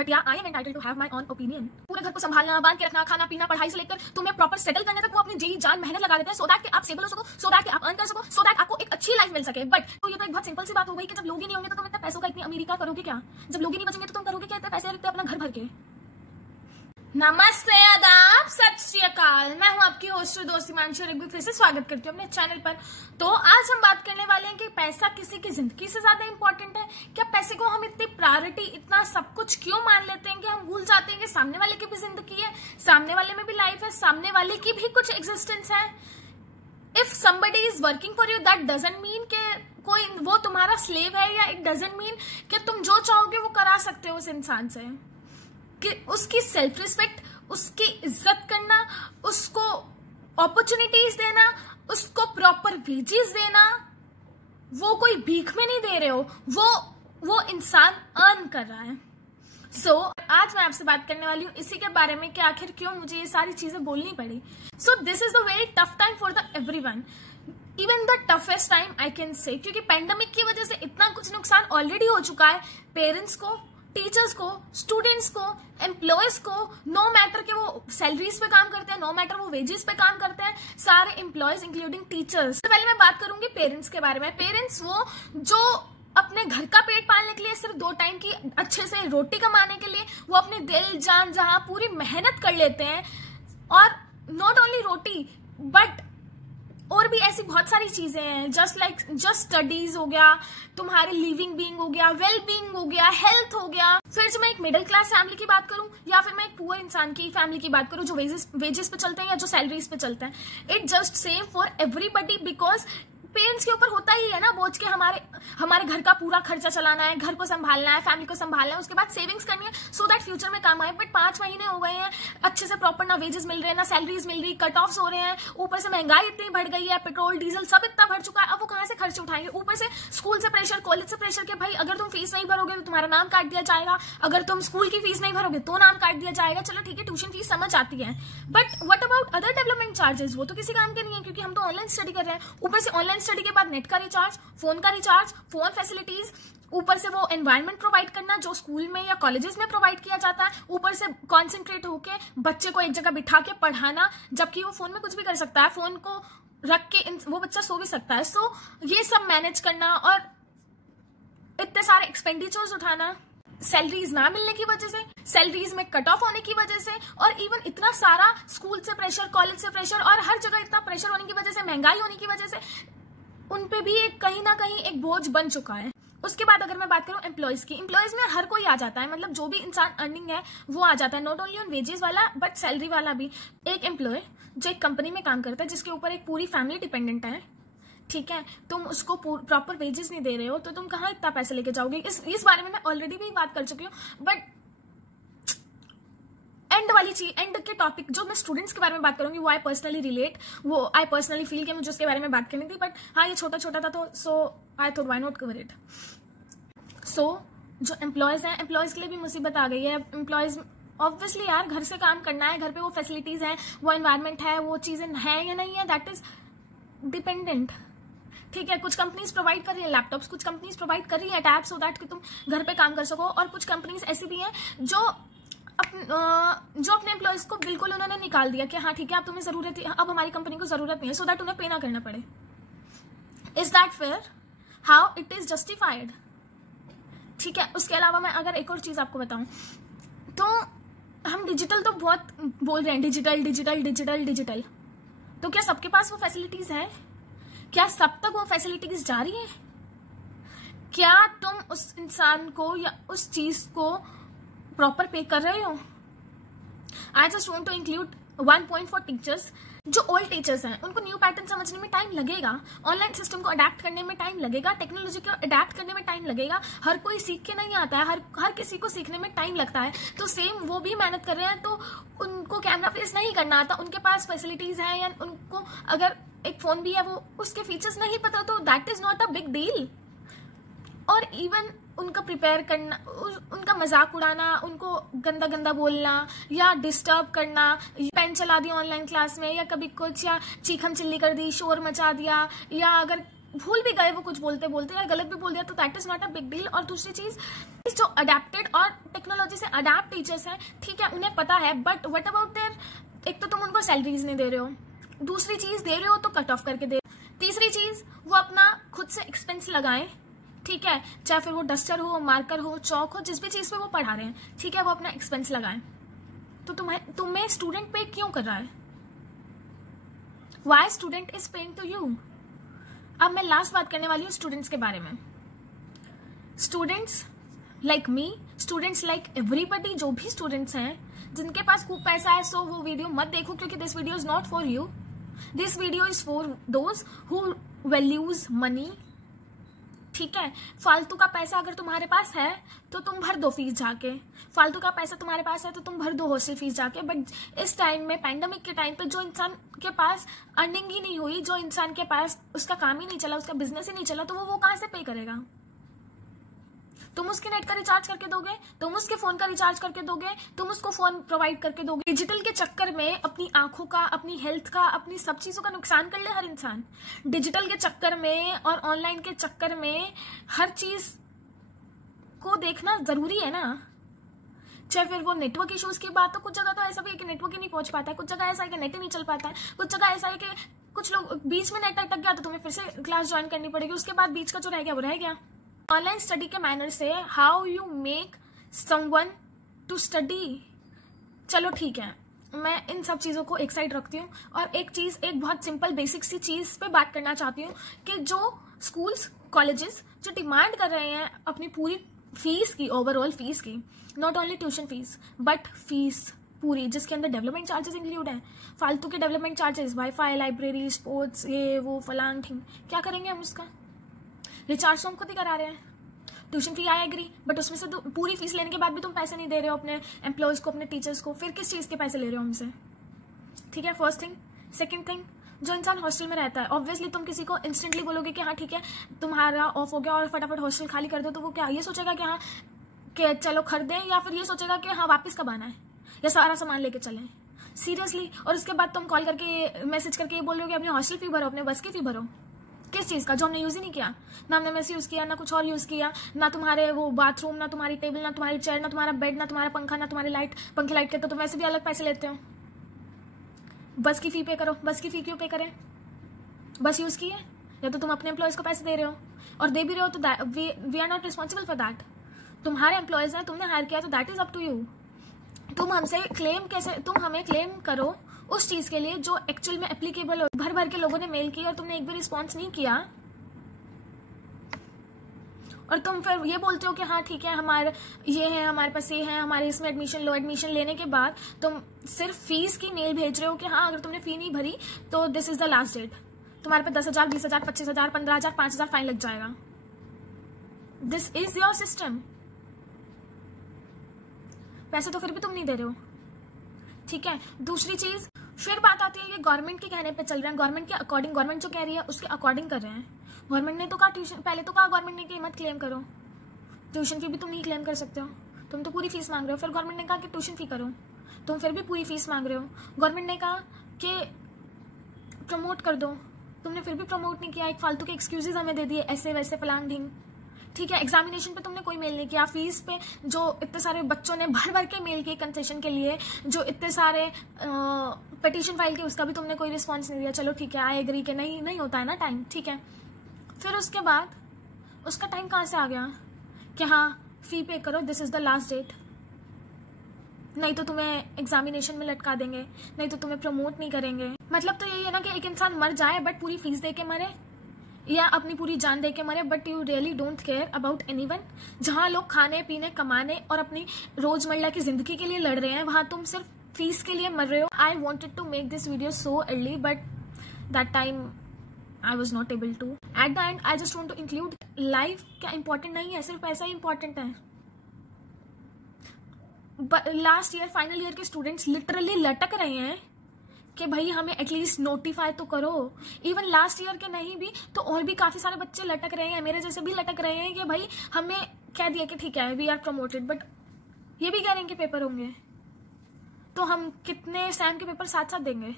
But या I am entitled to have my own opinion. पूरे घर को संभालना, बांध के रखना, खाना पीना, पढ़ाई से लेकर तुम्हें प्रॉपर सेटल करने तक वो अपनी जी जान मेहनत लगा देते हैं, सो दैट कि आप स्टेबल हो सको, सो दैट कि आप अर्न कर सको, सो दैट आपको एक अच्छी लाइफ मिल सके। बट तो ये तो एक बहुत सिंपल सी बात हो गई कि जब लोग ही नहीं होंगे तो तुम इतने पैसों का, इतनी अमीरी का करोगे क्या? जब लोग ही नहीं बचेंगे तो तुम करोगे क्या इतने पैसे रखते अपना घर भर के? नमस्ते, आदाब, सत श्री अकाल। मैं हूं आपकी होस्ट और दोस्त हिमांशु और एक बार फिर से स्वागत करती हूं अपने चैनल पर। तो आज हम बात करने वाले हैं कि पैसा किसी की जिंदगी से ज्यादा इंपॉर्टेंट है क्या? पैसे को हम इतनी प्रायोरिटी, इतना सब कुछ क्यों मान लेते हैं कि हम भूल जाते हैं कि सामने वाले की भी जिंदगी है, सामने वाले में भी लाइफ है, सामने वाले की भी कुछ एग्जिस्टेंस है। If somebody is working for you, that doesn't mean कि कोई वो तुम्हारा स्लेव है, या इट doesn't mean कि तुम जो चाहोगे वो करा सकते हो उस इंसान से। कि उसकी सेल्फ रिस्पेक्ट, उसकी इज्जत करना, उसको अपॉर्चुनिटीज देना, उसको प्रॉपर वेजेस देना, वो कोई भीख में नहीं दे रहे हो, वो इंसान अर्न कर रहा है। सो आज मैं आपसे बात करने वाली हूँ इसी के बारे में कि आखिर क्यों मुझे ये सारी चीजें बोलनी पड़ी। So this is the very tough time for the everyone, even the toughest time I can say, क्योंकि पेंडेमिक की वजह से इतना कुछ नुकसान ऑलरेडी हो चुका है पेरेंट्स को, टीचर्स को, स्टूडेंट्स को, एम्प्लॉयज को। नो मैटर कि वो सैलरीज पे काम करते हैं, नो मैटर वो वेजेस पे काम करते हैं, सारे एम्प्लॉयज इंक्लूडिंग टीचर्स। पहले मैं बात करूंगी पेरेंट्स के बारे में। पेरेंट्स वो जो अपने घर का पेट पालने के लिए, सिर्फ 2 टाइम की अच्छे से रोटी कमाने के लिए वो अपने दिल जान जहां पूरी मेहनत कर लेते हैं। और नॉट ओनली रोटी बट और भी ऐसी बहुत सारी चीजें हैं, जस्ट स्टडीज हो गया, तुम्हारे लिविंग बीइंग हो गया, वेल बीइंग हो गया, हेल्थ हो गया। फिर से मैं एक मिडिल क्लास फैमिली की बात करूं या फिर मैं एक पुअर इंसान की फैमिली की बात करूं जो वेजेस पे चलते हैं या जो सैलरीज पे चलते हैं, it just same for everybody. Because parents के ऊपर होता ही है ना बोझ के हमारे घर का पूरा खर्चा चलाना है, घर को संभालना है, फैमिली को संभालना है, उसके बाद सेविंग्स करनी है सो दैट फ्यूचर में काम आए। बट 5 महीने हो गए हैं, अच्छे से प्रॉपर ना वेजेस मिल रहे हैं, ना सैलरीज मिल रही, कट ऑफ्स हो रहे हैं, ऊपर से महंगाई इतनी बढ़ गई है, पेट्रोल डीजल सब इतना बढ़ चुका है, अब वो कहां से खर्चे उठाएंगे? ऊपर से स्कूल से प्रेशर, कॉलेज से प्रेशर के भाई अगर तुम फीस नहीं भरोगे तो तुम्हारा नाम काट दिया जाएगा, अगर तुम स्कूल की फीस नहीं भरोगे तो नाम काट दिया जाएगा। चलो ठीक है, ट्यूशन फीस समझ आती है, but what about other development charges? वो तो किसी काम के नहीं है क्योंकि हम तो ऑनलाइन स्टडी कर रहे हैं। ऊपर से ऑनलाइन स्टडी के बाद नेट का रिचार्ज, फोन का रिचार्ज, फोन फैसिलिटीज, ऊपर से वो एनवायरनमेंट प्रोवाइड करना जो स्कूल में या कॉलेजेस में प्रोवाइड किया जाता है, ऊपर से कॉन्सेंट्रेट होके बच्चे को एक जगह बिठा के पढ़ाना, जबकि वो फोन में कुछ भी कर सकता है, फोन को रख के वो बच्चा सो भी सकता है। सो ये सब मैनेज करना और इतने सारे एक्सपेंडिचर्स उठाना, सैलरीज ना मिलने की वजह से, सैलरीज में कट ऑफ होने की वजह से, और इवन इतना सारा स्कूल से प्रेशर, कॉलेज से प्रेशर और हर जगह इतना प्रेशर होने की वजह से, महंगाई होने की वजह से उन पे भी कहीं ना कहीं एक बोझ बन चुका है। उसके बाद अगर मैं बात करूं एम्प्लॉयज की, एम्प्लॉयज में हर कोई आ जाता है, मतलब जो भी इंसान अर्निंग है वो आ जाता है, नॉट ओनली ऑन वेजेस वाला बट सैलरी वाला भी। एक एम्प्लॉय जो एक कंपनी में काम करता है जिसके ऊपर एक पूरी फैमिली डिपेंडेंट है, ठीक है, तुम उसको प्रॉपर वेजेस नहीं दे रहे हो तो तुम कहाँ इतना पैसे लेके जाओगे? इस बारे में मैं ऑलरेडी भी बात कर चुकी हूँ। बट एंड वाली चीज, एंड के टॉपिक जो मैं स्टूडेंट्स के बारे में बात करूंगी वो आई पर्सनली रिलेट, वो आई पर्सनली फील कि मुझे उसके बारे में बात करनी थी। बट हाँ, ये छोटा छोटा था तो so I thought why not cover it. So जो एम्प्लॉयज हैं, एम्प्लॉयज के लिए भी मुसीबत आ गई है। एम्प्लॉयज ऑब्वियसली यार घर से काम करना है, घर पे वो फैसिलिटीज हैं, वो एनवायरमेंट है, वो चीजें हैं या नहीं है, दैट इज डिपेंडेंट। ठीक है, कुछ कंपनीज प्रोवाइड कर रही है लैपटॉप्स, कुछ कंपनीज प्रोवाइड कर रही है टैब्स सो दैट कि तुम घर पे काम कर सको, और कुछ कंपनीज ऐसी भी हैं जो अपने एम्प्लॉयज को बिल्कुल उन्होंने निकाल दिया कि हाँ ठीक है, अब तुम्हें जरूरत है, अब हमारी कंपनी को जरूरत नहीं है, सो दैट उन्हें पे ना करना पड़े। Is that fair? How it is justified? ठीक है, उसके अलावा मैं अगर एक और चीज आपको बताऊं तो हम डिजिटल तो बहुत बोल रहे हैं, डिजिटल डिजिटल डिजिटल डिजिटल, तो क्या सबके पास वो फैसिलिटीज है? क्या सब तक वो फैसिलिटीज जा रही है? क्या तुम उस इंसान को या उस चीज को प्रॉपर पे कर रहे हो? I just want to include 1 point for teachers. जो ओल्ड टीचर्स हैं उनको न्यू पैटर्न समझने में टाइम लगेगा, ऑनलाइन सिस्टम को अडेप्ट करने में टाइम लगेगा, टेक्नोलॉजी को अडेप्ट करने में टाइम लगेगा। हर कोई सीख के नहीं आता है, हर किसी को सीखने में टाइम लगता है। तो सेम वो भी मेहनत कर रहे हैं, तो उनको कैमरा फेस नहीं करना आता, उनके पास फैसिलिटीज है, या उनको अगर एक फोन भी है वो उसके फीचर्स नहीं पता, तो that is not a big deal. और इवन उनका प्रिपेयर करना, उनका मजाक उड़ाना, उनको गंदा गंदा बोलना या डिस्टर्ब करना, पेन चला दिया ऑनलाइन क्लास में या कभी कुछ, या चीखम चिल्ली कर दी, शोर मचा दिया, या अगर भूल भी गए वो कुछ बोलते बोलते या गलत भी बोल दिया तो that is not a big deal. और दूसरी चीज, जो अडेप्टेड और टेक्नोलॉजी से अडेप्ट टीचर्स हैं, ठीक है, उन्हें पता है, बट व्हाट अबाउट देयर, एक तो तुम उनको सैलरीज नहीं दे रहे हो, दूसरी चीज दे रहे हो तो कट ऑफ करके दे, तीसरी चीज वो अपना खुद से एक्सपेंस लगाएं, ठीक है, चाहे फिर वो डस्टर हो, मार्कर हो, चौक हो, जिस भी चीज पे वो पढ़ा रहे हैं, ठीक है, वो अपना एक्सपेंस लगाएं। तो तुम्हें स्टूडेंट पे क्यों कर रहा है? Why student is paying to you? अब मैं लास्ट बात करने वाली हूँ स्टूडेंट्स के बारे में। Students like me, students like everybody, जो भी स्टूडेंट्स हैं जिनके पास खूब पैसा है, सो वो वीडियो मत देखो, क्योंकि this video is not for you, this video is for those who values money, ठीक है। फालतू का पैसा अगर तुम्हारे पास है तो तुम भर दो फीस जाके, फालतू का पैसा तुम्हारे पास है तो तुम भर दो हॉस्टल फीस जाके। बट इस टाइम में, पैंडेमिक के टाइम पे, जो इंसान के पास अर्निंग ही नहीं हुई, जो इंसान के पास उसका काम ही नहीं चला, उसका बिजनेस ही नहीं चला, तो वो कहां से पे करेगा? तुम उसके नेट का रिचार्ज करके दोगे, तुम उसके फोन का रिचार्ज करके दोगे, तुम उसको फोन प्रोवाइड करके दोगे। डिजिटल के चक्कर में अपनी आंखों का, अपनी हेल्थ का, अपनी सब चीजों का नुकसान कर ले हर इंसान। डिजिटल के चक्कर में और ऑनलाइन के चक्कर में हर चीज को देखना जरूरी है ना। चाहे फिर वो नेटवर्क इश्यूज की बात, तो कुछ जगह तो ऐसा भी है कि नेटवर्क ही नहीं पहुंच पाता है, कुछ जगह ऐसा है कि नेट ही नहीं चल पाता है, कुछ जगह ऐसा है कि कुछ लोग बीच में नेट अटक गया तो तुम्हें फिर से क्लास ज्वाइन करनी पड़ेगी, उसके बाद बीच का जो रह गया वो रह गया। ऑनलाइन स्टडी के मैनर से how you make someone to study, चलो ठीक है, मैं इन सब चीजों को एक साइड रखती हूँ और एक बहुत सिंपल बेसिक सी चीज पे बात करना चाहती हूँ कि जो स्कूल्स, कॉलेजेस जो डिमांड कर रहे हैं अपनी पूरी फीस की, ओवरऑल फीस की, not only tuition fees but fees पूरी, जिसके अंदर डेवलपमेंट चार्जेस इंक्लूड हैं, फालतू के development charges, wifi, library, sports, ये वो फलांग थिंग, क्या करेंगे हम उसका? रिचार्ज तो हम खुद ही करा रहे हैं। Tuition fee I agree, but उसमें से तो पूरी फीस लेने के बाद भी तुम पैसे नहीं दे रहे हो अपने एम्प्लॉयज को, अपने टीचर्स को, फिर किस चीज के पैसे ले रहे हो हमसे? ठीक है, फर्स्ट थिंग। सेकंड थिंग, जो इंसान हॉस्टल में रहता है, ऑब्वियसली तुम किसी को इंस्टेंटली बोलोगे कि हाँ ठीक है तुम्हारा ऑफ हो गया और फटाफट हॉस्टल खाली कर दो, तो वो क्या ये सोचेगा कि हाँ कि चलो खरीदें, या फिर ये सोचेगा कि हाँ वापस कब आना है या सारा सामान लेके चलें? सीरियसली? और उसके बाद तुम कॉल करके, मैसेज करके ये बोल रहे हो कि अपनी हॉस्टल फी भरो, अपने बस की फी भरो। किस चीज का? जो हमने यूज ही नहीं किया, ना हमने मेस यूज किया, ना कुछ और यूज किया, ना तुम्हारे वो बाथरूम, ना तुम्हारी टेबल, ना तुम्हारी चेयर, ना तुम्हारा बेड, ना तुम्हारा पंखा, ना तुम्हारी लाइट। पंखे लाइट के तो तुम वैसे भी अलग पैसे लेते हो। बस की फी पे करो। बस की फी क्यों पे करें? बस यूज की है, या तो तुम अपने एम्प्लॉयज को पैसे दे रहे हो, और दे भी रहे हो तो we are not responsible for that. तुम्हारे एम्प्लॉयज हैं, तुमने हायर किया, तो that is up to you. तुम हमसे क्लेम कैसे, तुम हमें क्लेम करो उस चीज के लिए जो एक्चुअल में एप्लीकेबल हो। भर भर के लोगों ने मेल की और तुमने एक भी रिस्पॉन्स नहीं किया, और तुम फिर ये बोलते हो कि हाँ ठीक है हमारे ये है, हमारे पास ये है, हमारे इसमें एडमिशन लो। एडमिशन लेने के बाद तुम सिर्फ फीस की मेल भेज रहे हो कि हाँ अगर तुमने फी नहीं भरी तो this is the last date, तुम्हारे पे 10,000, 20,000, 25,000, 15,000, 5,000 फाइन लग जाएगा। This is your system. पैसे तो फिर भी तुम नहीं दे रहे हो, ठीक है। दूसरी चीज, फिर बात आती है कि गवर्नमेंट के कहने पे चल रहे हैं, गवर्नमेंट के अकॉर्डिंग, गवर्नमेंट जो कह रही है उसके अकॉर्डिंग कर रहे हैं। गवर्नमेंट ने तो कहा ट्यूशन, पहले तो कहा गवर्नमेंट ने कि मत क्लेम करो, ट्यूशन फी भी तुम नहीं क्लेम कर सकते हो, तुम तो पूरी फीस मांग रहे हो। फिर गवर्नमेंट ने कहा कि ट्यूशन फी करो, तुम फिर भी पूरी फीस मांग रहे हो। गवर्नमेंट ने कहा कि प्रमोट कर दो, तुमने फिर भी प्रमोट नहीं किया, एक फालतू के एक्सक्यूजेज हमें दे दिए, ऐसे वैसे फलांग ढिंग, ठीक है। एग्जामिनेशन पे तुमने कोई मेल नहीं किया, फीस पे जो इतने सारे बच्चों ने भर भर के मेल किए कंसेशन के लिए, जो इतने सारे पिटीशन फाइल की, उसका भी तुमने कोई रिस्पॉन्स नहीं दिया। चलो ठीक है, आई एग्री के नहीं होता है ना टाइम, ठीक है। फिर उसके बाद उसका टाइम कहाँ से आ गया कि हाँ फी पे करो, this is the last date, नहीं तो तुम्हें एग्जामिनेशन में लटका देंगे, नहीं तो तुम्हें प्रमोट नहीं करेंगे। मतलब तो यही है ना कि एक इंसान मर जाए बट पूरी फीस दे के मरे, या अपनी पूरी जान दे के मरे, but you really don't care about anyone. जहां लोग खाने पीने, कमाने और अपनी रोजमर्रा की जिंदगी के लिए लड़ रहे हैं, वहां तुम सिर्फ फीस के लिए मर रहे हो। I wanted to make this video so early but that time I was not able to. At the end I just want to include life क्या इंपॉर्टेंट नहीं है, सिर्फ पैसा ही इंपॉर्टेंट है। लास्ट ईयर फाइनल ईयर के students literally लटक रहे हैं कि भाई हमें एटलीस्ट नोटिफाई तो करो। इवन लास्ट ईयर के नहीं भी तो और भी काफी सारे बच्चे लटक रहे हैं, मेरे जैसे भी लटक रहे हैं कि भाई हमें कह दिया कि ठीक है वी आर प्रमोटेड, बट ये भी कह रहे हैं कि पेपर होंगे, तो हम कितने सैम के पेपर साथ साथ देंगे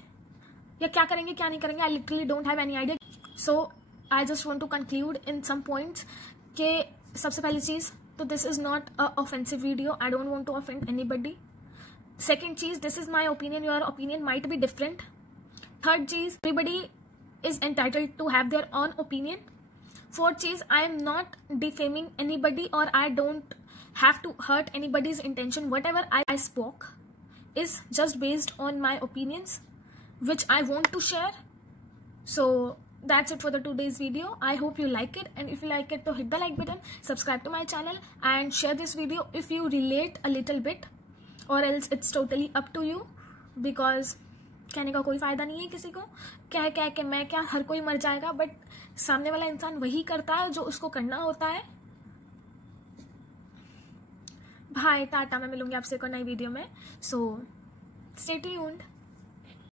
या क्या करेंगे क्या नहीं करेंगे? I literally don't have any idea. So I just want to conclude in some points कि सबसे पहली चीज़ तो this is not a offensive video, I don't want to offend anybody. Second चीज़, this is my opinion, your opinion might be different. Third चीज़, everybody is entitled to have their own opinion. Fourth cheese, I am not defaming anybody or I don't have to hurt anybody's intention. Whatever I spoke is just based on my opinions which I want to share. So that's it for the today's video. I hope you like it, and if you like it, so hit the like button, subscribe to my channel and share this video if you relate a little bit, or else it's totally up to you, because कहने का कोई फ़ायदा नहीं है किसी को. कह के मैं क्या, हर कोई मर जाएगा, बट सामने वाला इंसान वही करता है जो उसको करना होता है. बाय, टाटा. मैं मिलूंगी आपसे एक नई वीडियो में. So stay tuned.